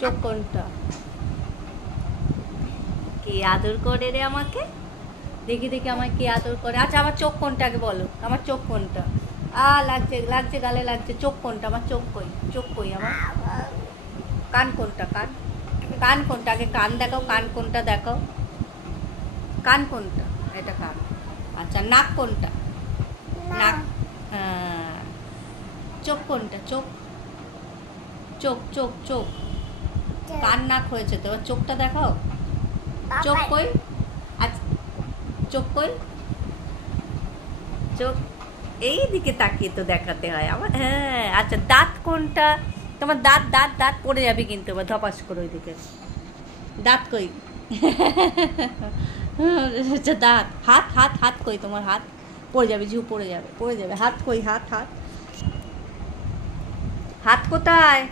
চোখ কোনটা? কে আদর করে রে আমাকে? দেখি দেখি আমায় কে আদর করে। আচ্ছা আমার চোখ কোনটা আগে বলো, আমার চোখ কোনটা? লাগছে লাগছে, গালে লাগছে। চোখ কোনটা? আমার চোখ কই? চোখ কই আমার? কান কোনটা? কান কান কোনটা? আগে কান দেখাও, কান কোনটা দেখাও। কান কোনটা? এটা কান। আচ্ছা নাক কোনটা? নাক। চোখ কোনটা? চোখ চোখ চোখ চোখ। কান নাক হয়েছে তো, এবার চোখটা দেখাও। চোখ কই? আচ্ছা চোখ কই? চোখ এই দিকে তাকিয়ে তো দেখাতে হয় আমার। হ্যাঁ আচ্ছা দাঁত কোনটা তোমার? দাঁত দাঁত দাঁত পড়ে যাবে কিন্তু এবার ধপাস করে ওইদিকে। দাঁত কই? আচ্ছা দাঁত। হাত হাত হাত কই তোমার? হাত পড়ে যাবে, ঝিউ পড়ে যাবে, পড়ে যাবে। হাত কই? হাত হাত হাত কোথায়?